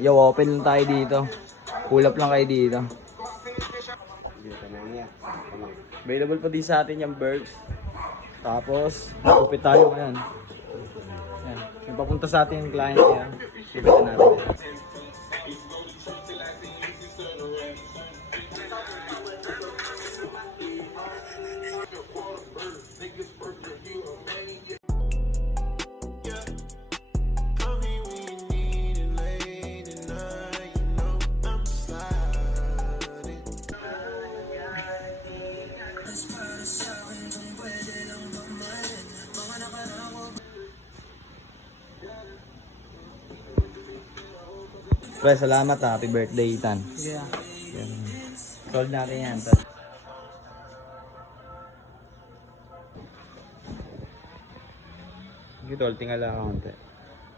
Yo, open lang tayo dito. Pull up lang kayo dito. Available pa din sa atin yung burgs. Tapos, upit tayo ngayon. Yan. Yung papunta sa atin yung client yan. Upitan natin. Pre, salamat ha. Happy birthday, Ethan. Yeah. Solve natin yan. Tol. Sige, tol. Tingala ka konti.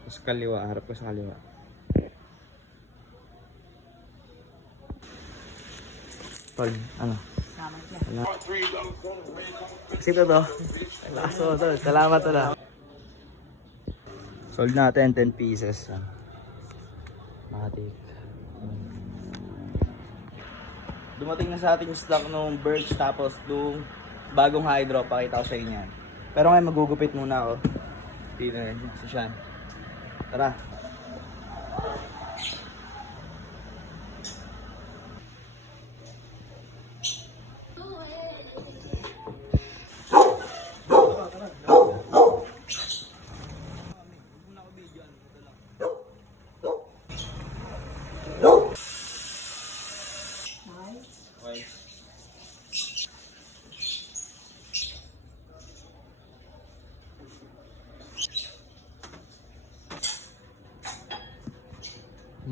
Sa kaliwa. Harap ko sa kaliwa. Tol, ano? Salamat. Kasi ito to. Lakas mo, tol. Salamat tol. Solve natin 10 pieces. Matik. Dumating na sa ating stock nung birds tapos nung bagong hydro. Pakita ko sa inyo yan. Pero ngayon magugupit muna ako. Dito na rin si Sean. Tara.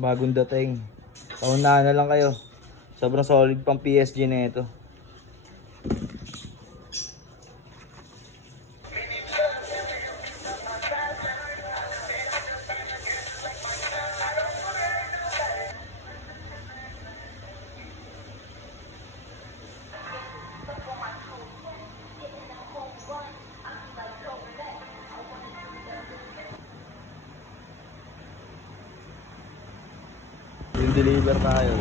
Bagong dating. Paunahan na lang kayo. Sobrang solid pang PSG na ito. Yung deliver tayo.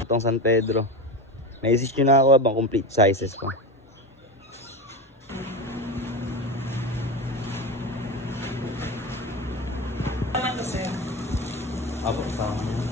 Itong San Pedro. Message nyo na ako habang complete sizes pa. Ako, sama.